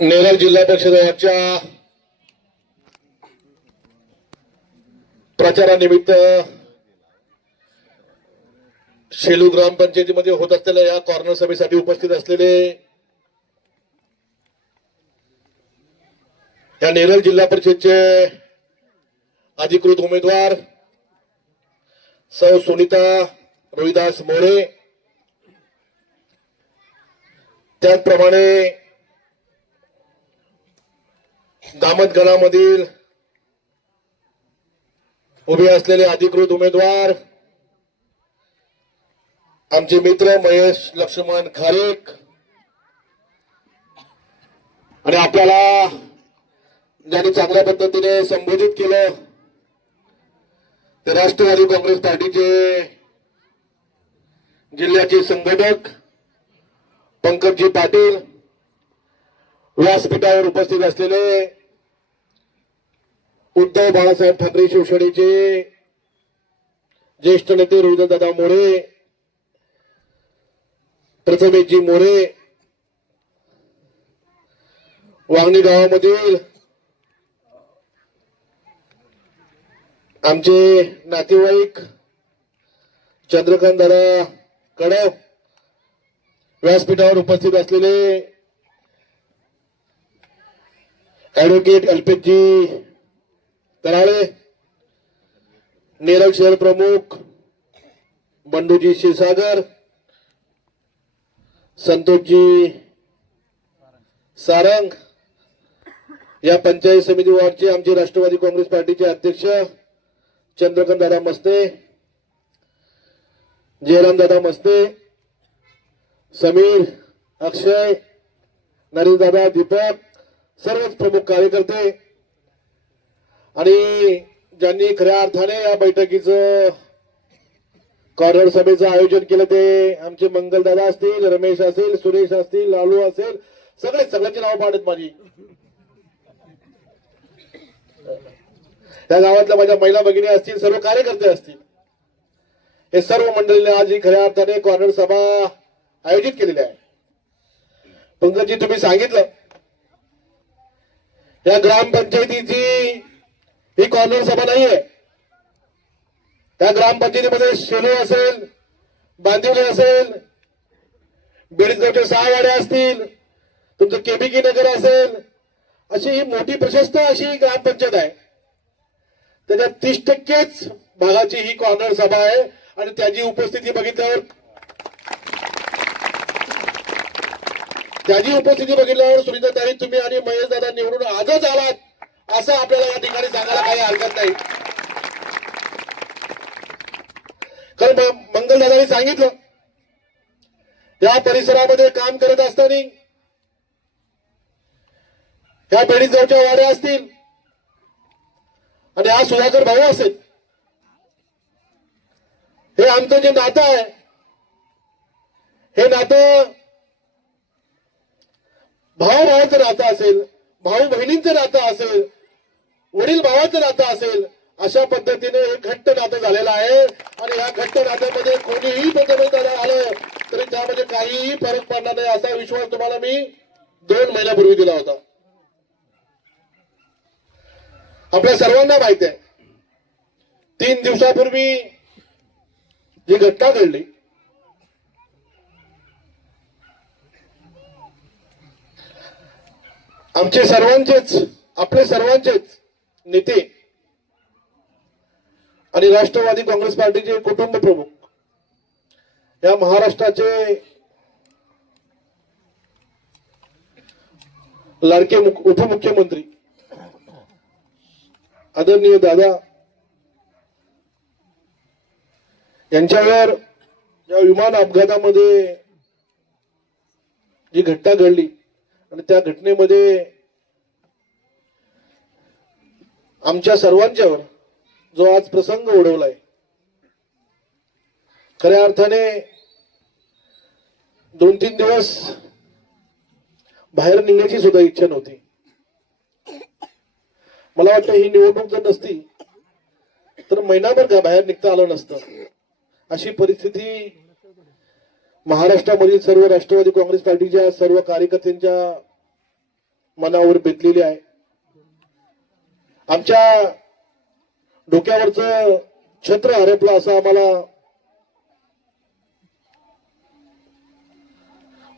नेरळ जिल्हा परिषदेच्या प्रचारानिमित्त शेलू ग्रामपंचायतीमध्ये होत असलेल्या या कॉर्नर सभेसाठी उपस्थित असलेले या नेरळ जिल्हा परिषदचे अधिकृत उमेदवार सौ सुनीता रोहिदास मोरे, त्याचप्रमाणे दामटगडामधील उभे असलेले अधिकृत उमेदवार आमचे मित्र महेश लक्ष्मण खारेक, आणि आपल्याला ज्यांनी चांगल्या पद्धतीने संबोधित केलं ते राष्ट्रवादी काँग्रेस पार्टीचे जिल्ह्याचे संघटक पंकजी पाटील, व्यासपीठावर उपस्थित असलेले उद्धव बाळासाहेब ठाकरे शिवसेनेचे ज्येष्ठ नेते रोहिदादा मोरे, प्रथमेशजी मोरे, वांगणी गावामधील आमचे नातेवाईक चंद्रकांत दादा कडव, व्यासपीठावर उपस्थित असलेले ऍडव्होकेट अल्पेशजी तराळे, नेरळ शहर प्रमुख बंडूजी क्षीरसागर, संतोषजी सारंग, या पंचायत समिती वॉर्डचे आमचे राष्ट्रवादी काँग्रेस पार्टीचे अध्यक्ष चंद्रकांत दादा मस्ते, जयराम दादा मस्ते, समीर, अक्षय, नरेश दादा, दीपक, सर्वच प्रमुख कार्यकर्ते आणि ज्यांनी खऱ्या अर्थाने या बैठकीचं कॉर्नर सभेचं आयोजन केलं ते आमचे मंगल दादा असतील, रमेश असेल, सुरेश असतील, लालू असेल, सगळ्यांची नावं पाडत माझी. त्या गावातल्या माझ्या महिला भगिनी असतील, सर्व कार्यकर्ते असतील, हे सर्व मंडळीने आज ही खऱ्या अर्थाने कॉर्नर सभा आयोजित केलेली आहे. पंकजी, तुम्ही सांगितलं या ग्रामपंचायतीची ही कॉर्नर सभा नाहीये. त्या ग्रामपंचायतीमध्ये शेलू असेल, बांदिवली असेल, बेडजगावचे 6 वाड्या असतील, तुमचं केबिकी नगर असेल, अशी ही मोठी प्रशस्त अशी ग्रामपंचायत आहे. त्याच्यात 30% भागाची ही कॉर्नर सभा आहे आणि त्याची उपस्थिती बघितल्यावर सुनीता ताई, तुम्ही आणि महेश दादा निवडून आजच आलात असं आपल्याला या ठिकाणी सांगायला काही हरकत नाही. कारण मंगल दादांनी सांगितलं या परिसरामध्ये काम करत असताना या बेडीजगावच्या वाड्या असतील आणि हा सुधाकर भाऊ असेल, हे आमचं जे नातं आहे, हे नातं भाऊ भावाचं नातं असेल, भाऊ बहिणींचं नातं असेल, वडील भावाचं नातं असेल, अशा पद्धतीने हे घट्ट नातं झालेलं आहे. आणि या घट्ट नात्यामध्ये कोणीही बदल आलं तरी त्यामध्ये काहीही फरक पडणार नाही असा विश्वास तुम्हाला मी 2 महिन्यापूर्वी दिला होता. आपल्या सर्वांना माहिती आहे 3 दिवसापूर्वी जी घटना घडली, आपले सर्वांचेच नेते आणि राष्ट्रवादी काँग्रेस पार्टीचे कुटुंब प्रमुख, या महाराष्ट्राचे लाडके उपमुख्यमंत्री आदरणीय दादा यांच्यावर या विमान अपघातामध्ये जी घटना घडली आणि त्या घटनेमध्ये आमच्या सर्वांच्यावर जो आज प्रसंग ओढवलाय, खऱ्या अर्थाने 2-3 दिवस बाहेर निघण्याची सुद्धा इच्छा नव्हती. मला वाटतं ही निवडणूक जर नसती तर महिनाभर का बाहेर निघता आलं नसतं. अशी परिस्थिती महाराष्ट्रामधील सर्व राष्ट्रवादी काँग्रेस पार्टीच्या सर्व कार्यकर्त्यांच्या मनावर बेतलेली आहे. आमच्या डोक्यावरचं छत्र हरपलं असं आम्हाला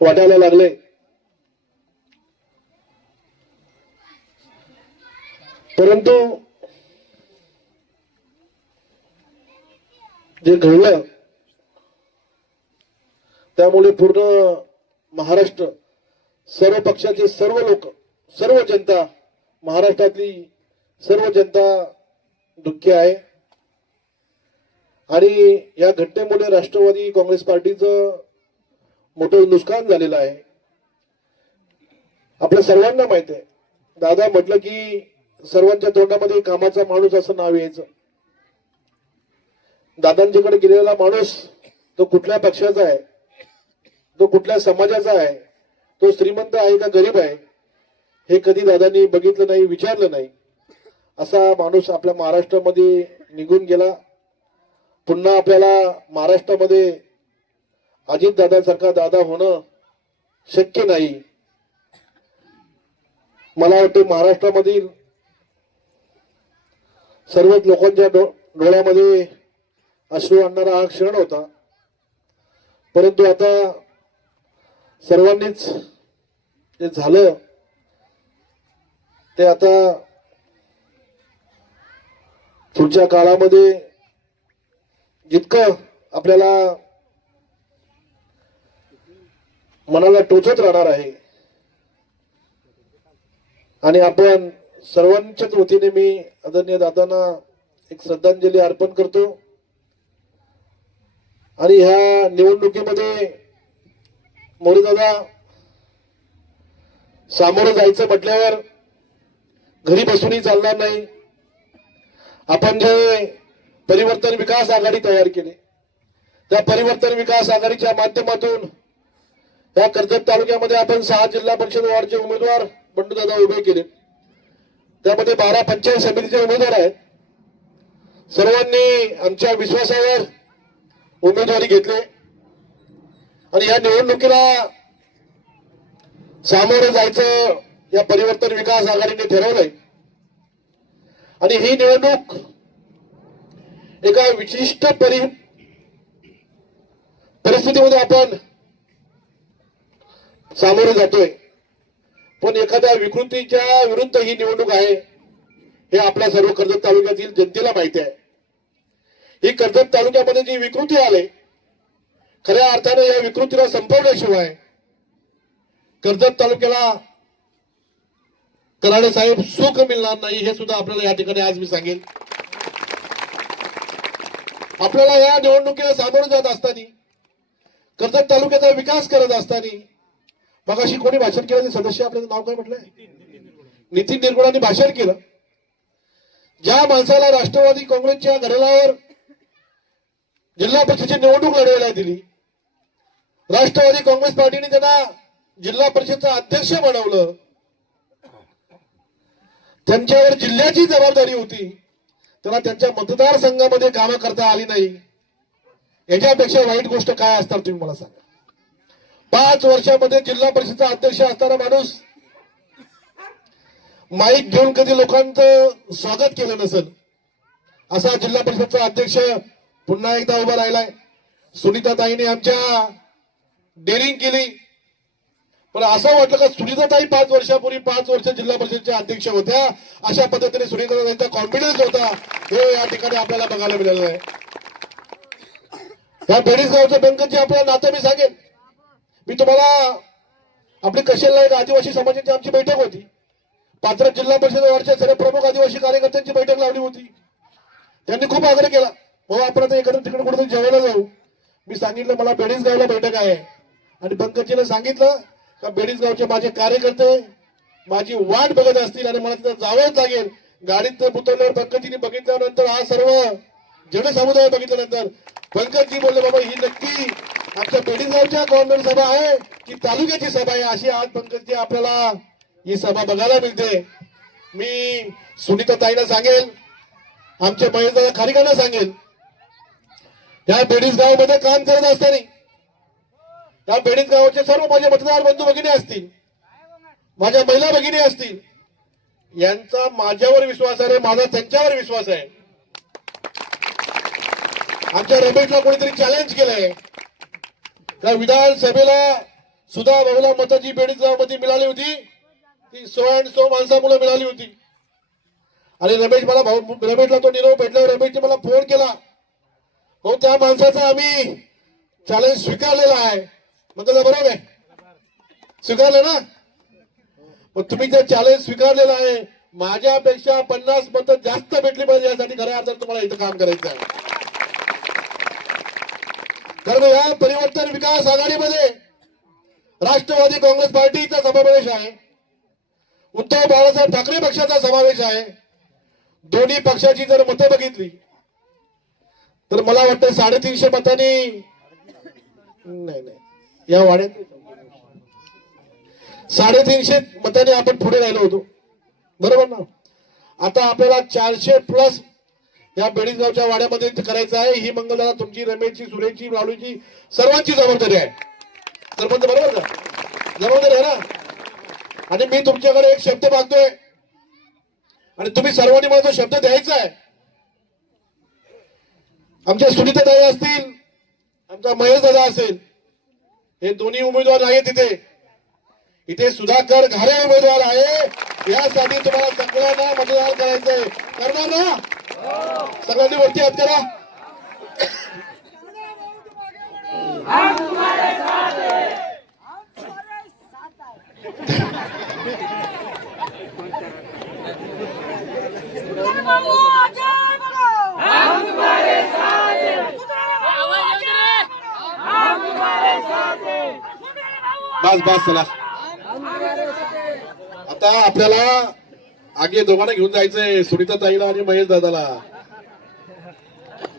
वाटायला लागले. परंतु जे घडलं त्यामुळे पूर्ण महाराष्ट्र, सर्व पक्षाचे सर्व लोक, सर्व जनता, महाराष्ट्रातली सर्व जनता दुःखी आहे. आणि या घटनेमुळे राष्ट्रवादी काँग्रेस पार्टीचं मोठं नुकसान झालेलं आहे. आपल्या सर्वांना माहित आहे, दादा म्हटलं की सर्वांच्या तोंडामध्ये कामाचा माणूस असं नाव यायचं. दादांच्याकडे गेलेला माणूस तो कुठल्या पक्षाचा आहे, तो कुठल्या समाजाचा आहे, तो श्रीमंत आहे का गरीब आहे, हे कधी दादांनी बघितलं नाही, विचारलं नाही. असा माणूस आपल्या महाराष्ट्रामध्ये निघून गेला. पुन्हा आपल्याला महाराष्ट्रामध्ये अजित दादांसारखा दादा होणं शक्य नाही. मला वाटतं महाराष्ट्रामधील सर्वच लोकांच्या डोळ्यामध्ये अश्रू आणणारा हा क्षण होता. परंतु आता सर्वांनीच जे झालं ते आता पुढच्या काळामध्ये जितकं आपल्याला मनाला टोचत राहणार आहे. आणि आपण सर्वांच्याच वतीने मी आदरणीय दादांना एक श्रद्धांजली अर्पण करतो. आणि ह्या निवडणुकीमध्ये मोरे दादा सामोरं जायचं म्हटल्यावर घरी बसूनही चालणार नाही. आपण जे परिवर्तन विकास आघाडी तयार केली, त्या परिवर्तन विकास आघाडीच्या माध्यमातून या कर्जत तालुक्यामध्ये आपण 6 जिल्हा परिषद वॉर्डचे उमेदवार बंडू दादा उभे केले. त्यामध्ये 12 पंचायत समितीचे उमेदवार आहेत. सर्वांनी आमच्या विश्वासावर उमेदवारी घेतली आणि या निवडणुकीला सामोरं जायचं या परिवर्तन विकास आघाडीने ठरवलंय. आणि ही निवडणूक एका विशिष्ट परिस्थितीमध्ये आपण सामोरे जातोय. पण एखाद्या विकृतीच्या विरुद्ध ही निवडणूक आहे हे आपल्या सर्व कर्जत तालुक्यातील जनतेला माहिती आहे. ही कर्जत तालुक्यामध्ये जी विकृती आली, खऱ्या अर्थाने या विकृतीला संपवल्याशिवाय कर्जत तालुक्याला कराडे साहेब सुख मिळणार नाही, हे सुद्धा आपल्याला या ठिकाणी आज मी सांगेन. आपल्याला या निवडणुकीला सामोरं जात असताना, कर्जत तालुक्याचा विकास करत असताना, मगाशी कोणी भाषण केलं ते सदस्य, आपल्याचं नाव काय म्हटलंय, नितीन निरगुडांनी भाषण केलं. ज्या माणसाला राष्ट्रवादी काँग्रेसच्या घरावर जिल्हा परिषदेची निवडणूक लढवायला दिली, राष्ट्रवादी काँग्रेस पार्टीने त्यांना जिल्हा परिषदचा अध्यक्ष बनवलं, त्यांच्यावर जिल्ह्याची जबाबदारी होती, त्यांना त्यांच्या मतदारसंघामध्ये कामं करता आली नाही. याच्यापेक्षा वाईट गोष्ट काय असणार तुम्ही मला सांगा. 5 वर्षामध्ये जिल्हा परिषदचा अध्यक्ष असणारा माणूस माईक घेऊन कधी लोकांचं स्वागत केलं नसेल, असा जिल्हा परिषदचा अध्यक्ष पुन्हा एकदा उभा राहिलाय. सुनीताताईने आमच्या डेअरिंग केली, पण असं वाटलं का सुनीताताई 5 वर्षापूर्वी 5 वर्ष जिल्हा परिषदेच्या अध्यक्ष होत्या, अशा पद्धतीने सुनीताताईंचा कॉन्फिडन्स होता, हे या ठिकाणी आपल्याला बघायला मिळालं आहे. या बेडीसगावचं बँकेचे आपल्याला नातं मी सांगेन. मी तुम्हाला आपली कशेलला एक आदिवासी समाजाची आमची बैठक होती, पात्र जिल्हा परिषदेवरच्या सर्व प्रमुख आदिवासी कार्यकर्त्यांची बैठक लावली होती. त्यांनी खूप आग्रह केला, भाऊ आपण आता एकत्र तिकडे कुठेतरी जेवायला जाऊ. मी सांगितलं मला बेडीसगावला बैठक आहे, आणि पंकजीला सांगितलं का बेडीसगावचे माझे कार्यकर्ते माझी वाट बघत असतील आणि मला तिथं जावंच लागेल. गाडीत उतरल्यावर पंकजीने बघितल्यानंतर, हा सर्व जनसमुदाय बघितल्यानंतर पंकजी बोलले, बाबा ही नक्की आमच्या बेडीसगावच्या गव्हर्नमेंट सभा आहे की तालुक्याची सभा आहे, अशी आज पंकजी आपल्याला ही सभा बघायला मिळते. मी सुनीताताईंना सांगेल, आमच्या महेशदादा खारीकांना सांगेल, या बेडीसगाव मध्ये काम करत असताना या बेडीसगावचे सर्व माझे मतदार बंधू भगिनी असतील, माझ्या महिला भगिनी असतील, यांचा माझ्यावर विश्वास आहे, माझा त्यांच्यावर विश्वास आहे. आमच्या रमेशला कोणीतरी चॅलेंज केलंय त्या विधानसभेला सुधा भाऊला मतं जी बेडगावमध्ये मिळाली होती ती 100 माणसामुळे मिळाली होती. आणि रमेशला तो निरोप भेटल्यावर रमेशने मला फोन केला, हो त्या माणसाचा आम्ही चॅलेंज स्वीकारलेला आहे. म्हटलं बरोबर आहे, स्वीकारलं ना. मग तुम्ही जे चॅलेंज स्वीकारलेलं आहे, माझ्यापेक्षा 50 मतं जास्त भेटली पाहिजे यासाठी खऱ्या अर्थात तुम्हाला इथं काम करायचं आहे. कारण या परिवर्तन विकास आघाडीमध्ये राष्ट्रवादी काँग्रेस पार्टीचा समावेश आहे, उद्धव बाळासाहेब ठाकरे पक्षाचा समावेश आहे. दोन्ही पक्षाची जर मतं बघितली तर मला वाटतं 350 मतांनी नाही या वाड्यात 350 मतांनी आपण पुढे राहिलो होतो, बरोबर ना. आता आपल्याला 400+ या बेडगावच्या वाड्यामध्ये करायचं आहे. ही मंगलदादा तुमची, रमेशची, सुरेशची, लालूची, सर्वांची जबाबदारी आहे. सरपंच बरोबर का, जबाबदारी आहे ना. आणि मी तुमच्याकडे एक शब्द मागतोय आणि तुम्ही सर्वांनी मला तो शब्द द्यायचा आहे. आमच्या सुनीताताई असतील, आमचा महेश दादा असेल, हे दोन्ही उमेदवार आहेत इथे सुधाकर घारे उमेदवार आहे. यासाठी तुम्हाला सगळ्यांना मतदान करायचंय, करणार ना. सगळ्यांनी वरती हात करा. बस चला. आता आपल्याला आगे दोघांना घेऊन जायचंय, सुनीता ताईला आणि महेश दादाला.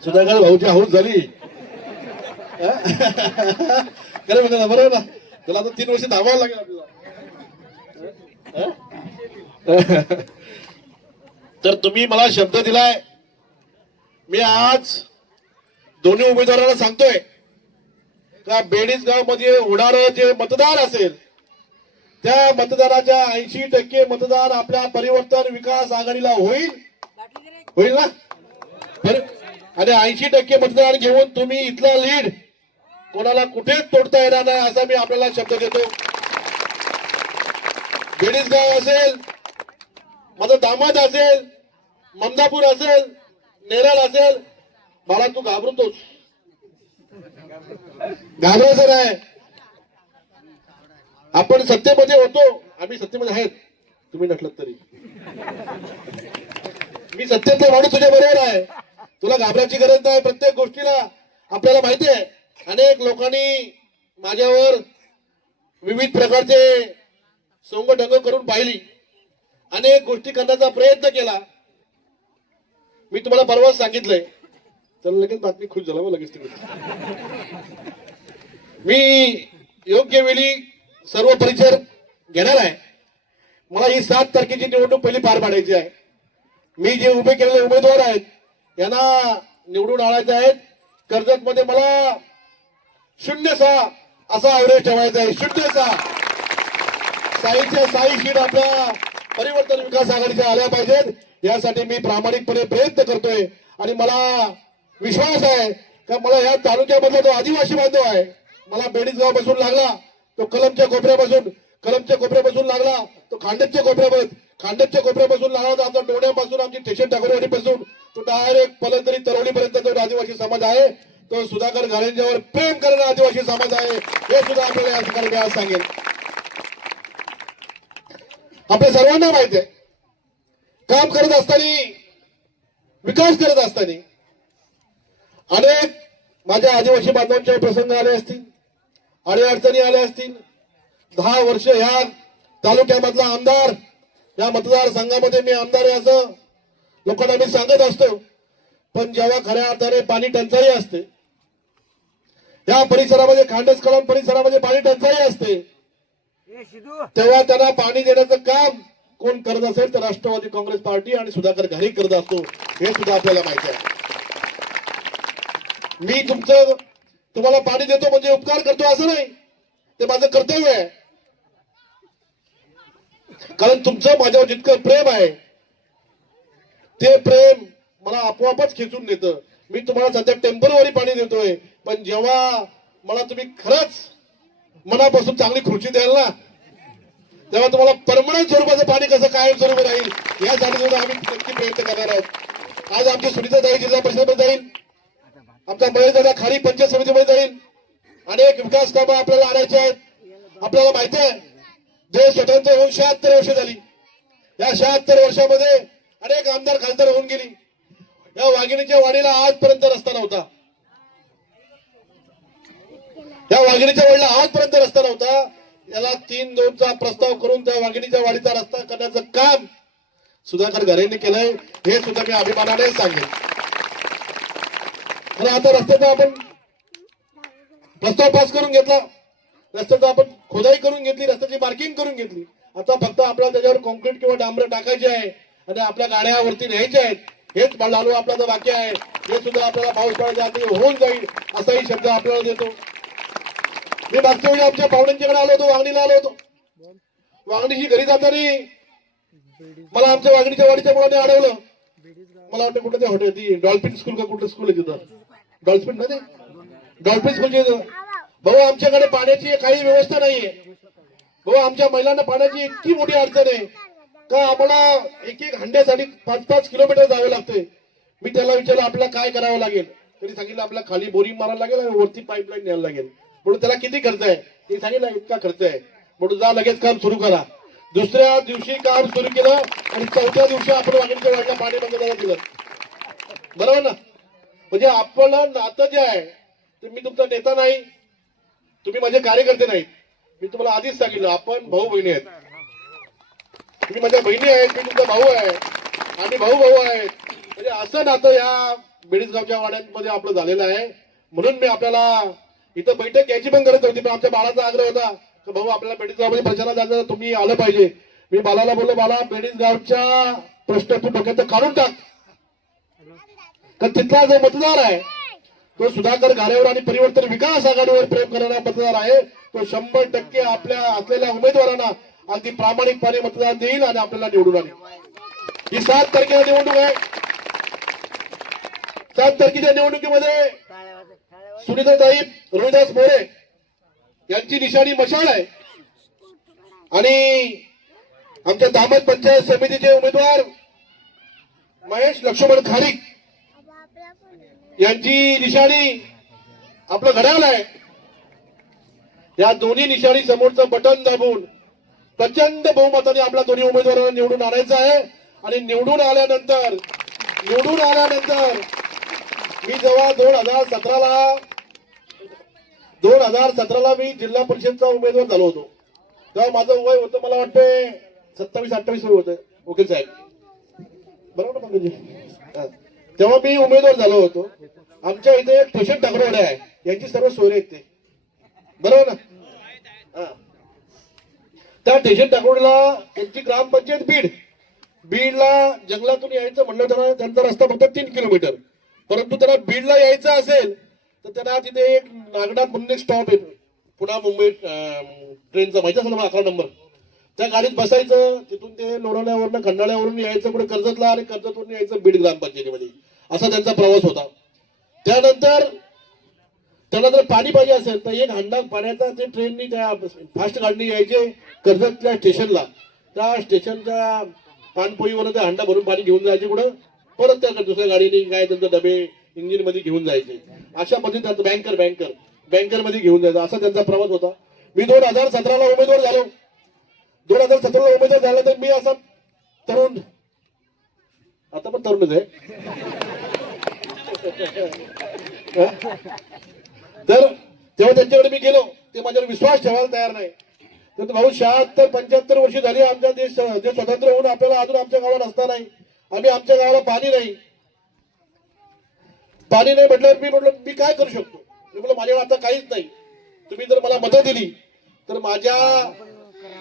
सुधाकर भाऊची हाऊस झाली खरं म्हणा ना, बरोबर ना. त्याला आता 3 वर्ष धावायला लागेल आपल्याला. तर तुम्ही मला शब्द दिलाय, मी आज दोन्ही उमेदवारांना सांगतोय का बेडगाव मध्ये होणारं जे मतदार असेल त्या मतदाराच्या 80% मतदान आपल्या परिवर्तन विकास आघाडीला होईल ना. आणि 80% मतदान घेऊन तुम्ही इथला लीड कोणाला कुठेच तोडता येणार नाही असा मी आपल्याला शब्द देतो. बेडगाव असेल, माझं दामाद असेल, ममदापूर असेल, नेरळ असेल, मला तू घाबरतोस, घाबरायचं नाही. आपण सत्तेमध्ये होतो, आम्ही सत्तेमध्ये आहेत, तुम्ही नसलात तरी. मी सत्तेतला माणूस तुझ्या बरोबर आहे, तुला घाबरायची गरज नाही. प्रत्येक गोष्टीला आपल्याला माहिती आहे. अनेक लोकांनी माझ्यावर विविध प्रकारचे सोंगढंग करून पाहिली, अनेक गोष्टी करण्याचा प्रयत्न केला. मी तुम्हाला परवाच सांगितलंय, तर लगेच बातमी खुश झाला लगेच तिकडे. मी योग्य वेळी सर्व परिचय घेणार आहे. मला ही 7 तारखेची निवडणूक पहिली पार पाडायची आहे. मी जे उभे केलेले उमेदवार आहेत यांना निवडून आणायचे आहेत. कर्जत मध्ये मला 0-6 असा ऍव्हरेज ठेवायचा आहे. 0-6 साईच्या 6 सीट आपल्या परिवर्तन विकास आघाडीच्या आल्या पाहिजेत. यासाठी मी प्रामाणिकपणे प्रयत्न करतोय आणि मला विश्वास आहे का मला या तालुक्यामधला जो आदिवासी बांधव आहे, मला बेडगाव बसून लागला, तो कलमच्या कोपऱ्यापासून लागला, तो खांडपच्या कोपऱ्यापासून लागला, तर आमच्या डोण्यापासून आमची स्टेशन टाकोरवाडीपासून तो डायरेक्ट पलंदरी तरवलीपर्यंत जो आदिवासी समाज आहे तो सुधाकर घारेंच्यावर प्रेम करणारा आदिवासी समाज आहे. हे सुद्धा आपल्याला या ठिकाणी मी आज सांगेन. आपल्या सर्वांना माहिती आहे, काम करत असताना, विकास करत असताना अनेक माझ्या आदिवासी बांधवांचे प्रसंग आले असतील, अडचणी आल्या असतील. 10 वर्ष ह्या तालुक्यामधला आमदार, या मतदारसंघामध्ये मी आमदार आहे असं लोकांना मी सांगत असतो. पण जेव्हा खऱ्या अर्थाने पाणी टंचाई असते, या परिसरामध्ये, खांडस कळम परिसरामध्ये पाणी टंचाई असते, तेव्हा त्यांना पाणी देण्याचं काम कोण करत असेल तर राष्ट्रवादी काँग्रेस पार्टी आणि सुधाकर घारे करत असतो. हे सुद्धा आपल्याला माहिती आहे. मी तुम्हाला पाणी देतो म्हणजे उपकार करतो असं नाही, ते माझं कर्तव्य आहे. कारण तुमचं माझ्यावर जितकं प्रेम आहे ते प्रेम मला आपोआपच खेचून देतं. मी तुम्हाला सध्या टेम्पररी पाणी देतोय, पण जेव्हा मला तुम्ही खरंच मनापासून चांगली खुर्ची द्याल ना, तेव्हा तुम्हाला परमनंट स्वरूपाचं पाणी कसं कायम स्वरूपी राहील यासाठी सुद्धा आम्ही नक्की प्रयत्न करणार आहोत. आज आमची सुनीताताई जिल्हा परिषदेमध्ये जाईल, आमचा महेश दादा खाली पंचायत समितीमध्ये जाईल. अनेक विकास कामं आपल्याला आणायचे आहेत. आपल्याला माहिती आहे देश स्वतंत्र होऊन 76 वर्ष झाली. या 76 वर्षामध्ये अनेक आमदार खासदार होऊन गेली. या वाघिणीच्या वाडीला आजपर्यंत रस्ता नव्हता. या वाघिणीच्या वाडीला आजपर्यंत रस्ता नव्हता. याला 3-2चा प्रस्ताव करून त्या वाघिणीच्या वाडीचा रस्ता करण्याचं काम सुधाकर घरेंनी केलंय, हे सुद्धा मी अभिमानाने सांगेन. आणि आता रस्त्याचा आपण प्रस्ताव पास करून घेतला, रस्त्याचा आपण खोदाई करून घेतली, रस्त्याची मार्किंग करून घेतली. आता फक्त आपल्याला त्याच्यावर कॉन्क्रीट किंवा डांबर टाकायचे आहे आणि आपल्या गाड्यावरती न्यायचे आहेत. हेच लालू आपला बाकी आहे. हे सुद्धा आपल्याला पाऊस पडायच्या आधी होऊन जाईल असाही शब्द आपल्याला देतो. मी मागच्या वेळी आमच्या पाहुण्यांच्याकडे आलो होतो, वांगणीला आलो होतो. वांगणीची घरी जाताना मला आमच्या वांगणीच्या वाडीच्या मुलाने अडवलं. मला वाटतं कुठं ते हॉटेल डॉल्फिन स्कूल का कुठलं स्कूल आहे तिथं, डॉल्फिन मध्ये डॉल्फिन स्कूलचे भाऊ आमच्याकडे पाण्याची काही व्यवस्था नाहीये. भाऊ आमच्या महिलांना पाण्याची इतकी मोठी अडचण आहे का आम्हाला एक हंड्यासाठी 5-5 किलोमीटर जावं लागतंय. मी त्याला विचारलं आपल्याला काय करावं लागेल. त्यांनी सांगितलं आपल्याला खाली बोरिंग मारायला लागेल आणि वरती पाईपलाईन न्यायला लागेल. म्हणून त्याला किती खर्च आहे ते सांगितलं, इतका खर्च आहे. म्हणून जा लगेच काम सुरू करा. दुसऱ्या दिवशी काम सुरू केलं आणि चौथ्या दिवशी आपण वाघिणीच्या वाडीला पाणी बंद करायला दिलं. बरोबर ना. म्हणजे आपलं नातं जे आहे ते, मी तुमचा नेता नाही, तुम्ही माझे कार्यकर्ते नाहीत. मी तुम्हाला आधीच सांगितलं आपण भाऊ बहिणी आहेत. तुम्ही माझ्या बहिणी आहेत, मी तुमचा भाऊ आहे आणि भाऊ भाऊ आहेत. म्हणजे असं नातं या बेडीसगावच्या वाड्यांमध्ये आपलं झालेलं आहे. म्हणून मी आपल्याला इथं बैठक घ्यायची पण गरज होती, पण आमच्या बाळाचा आग्रह होता की भाऊ आपल्याला बेडीसगावमध्ये प्रचाराला जायचं, तुम्ही आलं पाहिजे. मी बालाला बोललो, बाला बेडीसगावच्या प्रश्न तू डोक्यात काढून टाक. तर तिथला जो मतदार आहे तो सुधाकर घारेवर आणि परिवर्तन विकास आघाडीवर प्रेम करणारा मतदार आहे. तो 100% आपल्या असलेल्या उमेदवारांना अगदी प्रामाणिकपणे मतदान देईल आणि आपल्याला निवडून आणेल. ही 7 तारखेला निवडणूक आहे. 7 तारखेच्या निवडणुकीमध्ये सुनीताताई रोहिदास मोरे यांची निशाणी मशाल आहे आणि आमच्या दामद पंचायत समितीचे उमेदवार महेश लक्ष्मण खारीक यांची निशाणी आपलं घड्याळ आहे. या दोन्ही निशाणी समोरचं बटन दाबून प्रचंड बहुमताने आपल्या दोन्ही उमेदवारांना निवडून आणायचं आहे. आणि निवडून आल्यानंतर मी जेव्हा 2017ला मी जिल्हा परिषदचा उमेदवार झालो होतो, तेव्हा माझं वय होतं मला वाटतं 27-28 वय होतं. वकील साहेब बरोबर ना पंकजी. तेव्हा मी उमेदवार झालो होतो. आमच्या इथे एक स्टेशन टाकरवाडे आहे, यांची सर्व सोयरे आहेत ते, बरोबर ना. त्या स्टेशन टाकरवाडीला त्यांची ग्रामपंचायत बीडला जंगलातून यायचं म्हणलं तर त्यांचा रस्ता फक्त 3 किलोमीटर. परंतु त्यांना बीडला यायचं असेल तर त्यांना तिथे एक नागनाथ म्हणून एक स्टॉप आहे पुन्हा मुंबई ट्रेनचा, माहिती असेल मला 11 नंबर. त्या गाडीत बसायचं, तिथून ते लोणावळ्यावरून खंडाळ्यावरून यायचं पुढे कर्जतला आणि कर्जतवरून यायचं बीड ग्रामपंचायतीमध्ये. असा त्यांचा प्रवास होता. त्यानंतर त्यांना जर पाणी पाहिजे असेल तर एक हंडा पाण्याचा ते ट्रेननी त्या फास्ट गाडीने यायचे कर्जतल्या स्टेशनला. त्या स्टेशनच्या पाणपोईवर ते हंडा भरून पाणी घेऊन जायचे कुठं परत त्या दुसऱ्या गाडीने काय त्यांचे डबे इंजिन मध्ये घेऊन जायचे. अशा पद्धतीने बँकर मध्ये घेऊन जायचं, असा त्यांचा प्रवास होता. मी 2017ला उमेदवार झालो. 2017ला उमेदवार झाला तर मी असा तरुण, आता पण तरुणच आहे, तर तेव्हा त्यांच्याकडे मी गेलो, ते माझ्यावर विश्वास ठेवायला तयार नाही. तर भाऊ 76-75 वर्षी झाली आमचा देश स्वतंत्र होऊन आपल्याला अजून आमच्या गावाला रस्ता नाही, आमच्या गावाला पाणी नाही म्हटल्यावर मी म्हटलं मी काय करू शकतो. मी म्हटलं माझ्याकडे आता काहीच नाही. तुम्ही जर मला मदत दिली तर माझ्या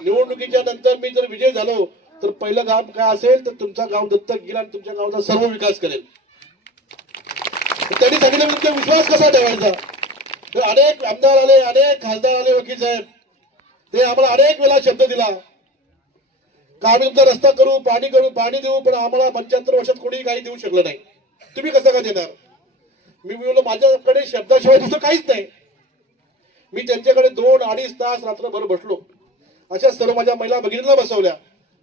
निवडणुकीच्या नंतर मी जर विजय झालो तर पहिलं गाव काय असेल तर तुमचा गाव दत्तक घेईल आणि तुमच्या गावाचा सर्व विकास करेल. त्यांनी सांगितलं तुमचा विश्वास कसा ठेवायचा. तर अनेक आमदार आले, अनेक खासदार आले, वकील साहेब, ते आम्हाला अनेक वेळा शब्द दिला का आम्ही तुमचा रस्ता करू, पाणी देऊ, पण आम्हाला 75 वर्षात कोणी काही देऊ शकलं नाही, तुम्ही कसं का देणार? मी बोललो माझ्याकडे शब्दाशिवाय दुसरं काहीच नाही. मी त्यांच्याकडे 2-2.5 तास रात्रभर बसलो. अशा सर्व माझ्या महिला भगिनींना बसवल्या,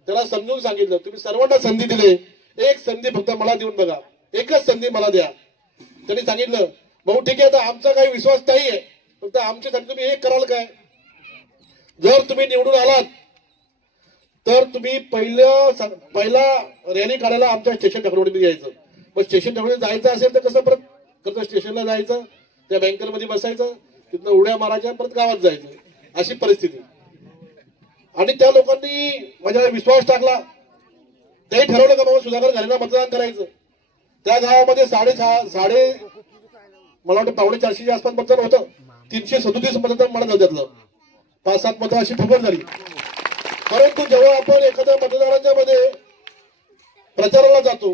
त्याला समजून सांगितलं तुम्ही सर्वांना संधी दिली, एक संधी फक्त मला देऊन बघा, एकच संधी मला द्या. त्यांनी सांगितलं भाऊ ठीक आहे, आता आमचा काही विश्वास नाहीये, फक्त आमच्यासाठी तुम्ही एक कराल काय? जर तुम्ही निवडून आलात तर तुम्ही पहिला रॅली काढायला आमच्या स्टेशन ठाकरवाडीमध्ये यायचं. मग स्टेशन ठाकरवाडी जायचं असेल तर कसं परत स्टेशनला जायचं, त्या बँकेमध्ये बसायचं, तिथनं उड्या मारायच्या, परत गावात जायचं, अशी परिस्थिती. आणि त्या लोकांनी माझ्यावर विश्वास टाकला. ते ठरवलं का बाबा सुधाकर घालेला मतदान करायचं. त्या गावामध्ये मला वाटतं 450च्या आसपास मतदान होतं. 337 मतदान मला झालं, त्यातलं 5-7 मतं अशी फुकट झाली. परंतु जेव्हा आपण एखाद्या मतदारांच्या मध्ये प्रचाराला जातो,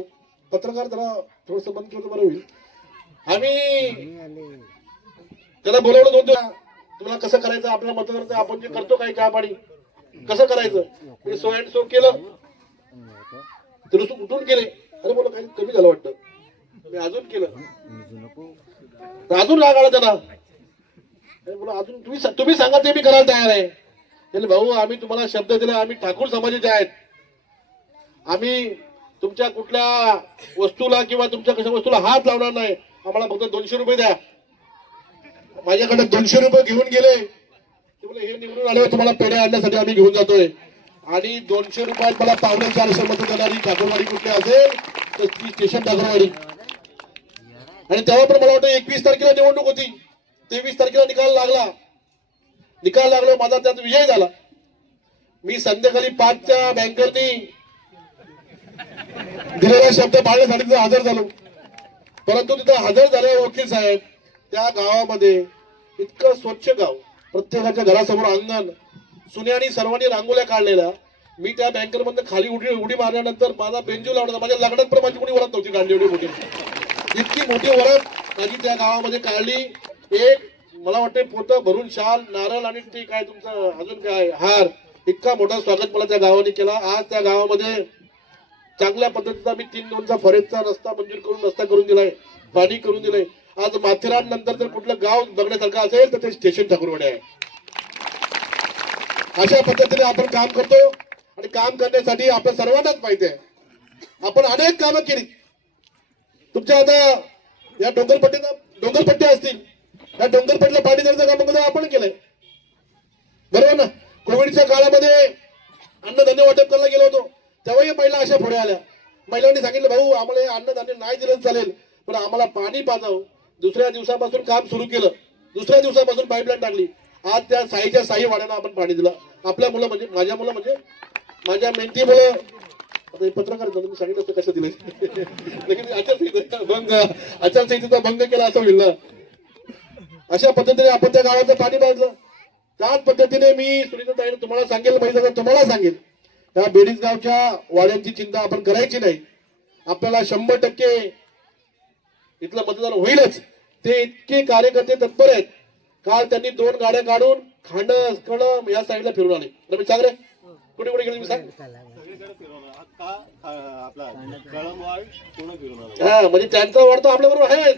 पत्रकार जरा थोडस बंद केलं बरं होईल. आम्ही त्याला बोलवलं 2 दिवस, तुला कसं करायचं आपल्या मतदाराचं, आपण जे करतो काही चहा पाणी कसं करायचं, मी सो अँड सो केलं, तर उठून केले. अरे बोला काही कमी झालं वाटतं, मी अजून केलं, अजून राग आला त्यांना. बोला अजून तुम्ही सांगा ते मी करायला तयार आहे. भाऊ आम्ही तुम्हाला शब्द दिला, आम्ही ठाकूर समाजाचे आहेत, आम्ही तुमच्या कुठल्या वस्तूला किंवा तुमच्या कशा वस्तूला हात लावणार नाही, आम्हाला फक्त 200 रुपये द्या. माझ्याकडे 200 रुपये घेऊन गेले. हे निवडून आले तुम्हाला पेढे आणण्यासाठी आम्ही घेऊन जातोय, आणि 200 रुपयात मला 450 मतं देणारी ठाकरवाडी कुठली असेल तर ती स्टेशन ठाकरवाडी. आणि तेव्हा पण मला वाटतं 21 तारखेला निवडणूक होती, 23 तारखेला निकाल लागला. माझा त्यात विजय झाला. मी संध्याकाळी 5च्या बँकरनी दिलेला शब्द पाळण्यासाठी तिथे हजर झालो. परंतु तिथे हजर झाले वकील साहेब, त्या गावामध्ये इतकं स्वच्छ गाव, प्रत्येकाच्या घरासमोर अंगण, सुन्यानी सर्वांनी रांगोळ्या काढलेल्या. मी त्या बँकर मधून खाली उडी मारल्यानंतर माझा बेंजू लावला, माझ्या लग्नात पण माझी कोणी वरात नव्हती काढली एवढी मोठी, इतकी मोठी वरात माझी त्या गावामध्ये काढली. एक मला वाटते पोतं भरून शाल, नारळ आणि ते काय तुमचं अजून काय हार, इतका मोठा स्वागत मला त्या गावाने केला. आज त्या गावामध्ये चांगल्या पद्धतीचा मी 3 दोनचा फरेजचा रस्ता मंजूर करून रस्ता करून दिलाय, पाणी करून दिलंय. आज माथेरान नंतर जर कुठलं गाव बघण्यासारखं असेल तर ते स्टेशन ठाकरवाडी आहे. अशा पद्धतीने आपण काम करतो, आणि काम करण्यासाठी आपल्या सर्वांनाच माहिती आहे आपण अनेक कामं केली. तुमच्या आता या डोंगरपट्ट्या असतील, या डोंगरपट्टीला पाणी देण्याचं काम आपण केलंय, बरोबर ना? कोविडच्या काळामध्ये अन्नधान्य वाटप करायला गेलो होतो, तेव्हाही महिला अशा पुढे आल्या. महिलांनी सांगितलं भाऊ आम्हाला अन्नधान्य नाही दिलं चालेल, पण आम्हाला पाणी पाजावं. दुसऱ्या दिवसापासून काम सुरू केलं, दुसऱ्या दिवसापासून पाईपलाईन टाकली. आज त्या साईच्या साई वाड्यांना आपण पाणी दिलं. आपल्या मुलं म्हणजे माझ्या मुलं म्हणजे माझ्या मेहनती मुलं. आता पत्रकार मी सांगितलं असतं कसं दिलं आचारसंहितेचा भंग केला असं होईल ना. अशा पद्धतीने आपण त्या गावाचं पाणी पाजलं. त्याच पद्धतीने मी सुनीताताईने तुम्हाला सांगेल, तुम्हाला सांगेल, त्या बेडीज गावच्या वाड्यांची चिंता आपण करायची नाही. आपल्याला 100% इथलं मतदान होईलच. ते इतके कार्यकर्ते तत्पर आहेत. काल त्यांनी 2 गाड्या काढून कळम या साईडला फिरून आले. रमेश सांग रे, कुठे कुठे गेले मी सांग. हा म्हणजे त्यांचा वाढ तर आपल्या बरोबर आहेच,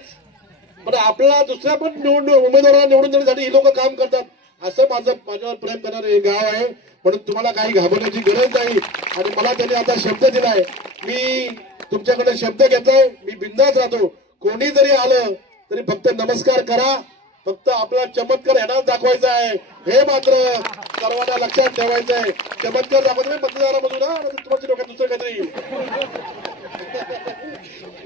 पण आपला दुसऱ्या पण उमेदवारांना निवडून देण्यासाठी ही लोक काम करतात. असं माझ्यावर प्रेम करणारं हे गाव आहे. म्हणून तुम्हाला काही घाबरण्याची गरज नाही. आणि मला त्यांनी आता शब्द दिलाय, मी तुमच्याकडे शब्द घेतोय, मी बिंदास राहतो. कोणी जरी आलं तरी फक्त नमस्कार करा, फक्त आपला चमत्कार यांनाच दाखवायचा आहे, हे मात्र सर्वांना लक्षात ठेवायचं आहे. चमत्कार दाखवतो मतदारामधून, तुमच्या डोक्यात दुसरं काहीतरी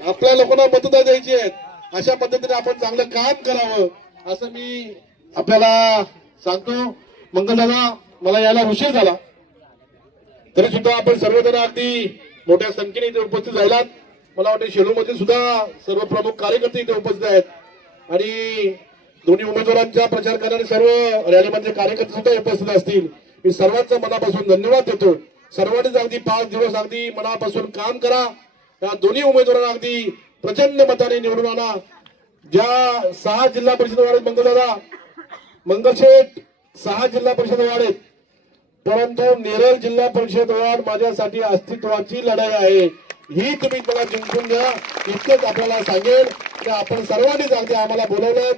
आपल्या लोकांना मतदान द्यायची आहेत. अशा पद्धतीने आपण चांगलं काम करावं असं मी आपल्याला सांगतो. मंगलदादा मला यायला उशीर झाला, तरी सुद्धा आपण सर्वजण अगदी मोठ्या संख्येने इथे उपस्थित झालात. मला वाटतं शेलूमध्ये सुद्धा सर्व प्रमुख कार्यकर्ते इथे उपस्थित आहेत, आणि दोन्ही उमेदवारांचा प्रचार करणारे सर्व रॅलीमधले कार्यकर्ते सुद्धा उपस्थित असतील. मी सर्वांचा मनापासून धन्यवाद देतो. सर्वांनीच अगदी 5 दिवस अगदी मनापासून काम करा. या दोन्ही उमेदवारांना अगदी प्रचंड मताने निवडून आणा. ज्या 6 जिल्हा परिषद वाढेत मंगलदादा, मंगलशेठ 6 जिल्हा परिषद वाढेत, परंतु नेरळ जिल्हा परिषद वॉर्ड माझ्यासाठी अस्तित्वाची लढाई आहे, ही तुम्ही मला जिंकून द्या. इतकंच आपल्याला सांगेल की आपण सर्वांनीच अगदी आम्हाला बोलवलं,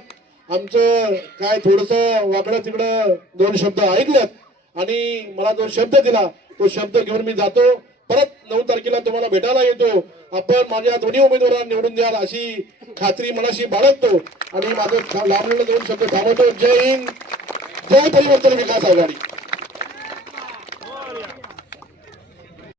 आमचं काय थोडस वाकडं तिकडं दोन शब्द ऐकलेत आणि मला जो शब्द दिला तो शब्द घेऊन मी जातो. परत 9 तारखेला तुम्हाला भेटायला येतो. आपण माझ्या दोन्ही उमेदवारांना निवडून द्याल अशी खात्री मनाशी बाळगतो आणि माझं लावलेलं 2 शब्द थांबवतो. जय हिंद, जय परिवर्तन विकास आघाडी.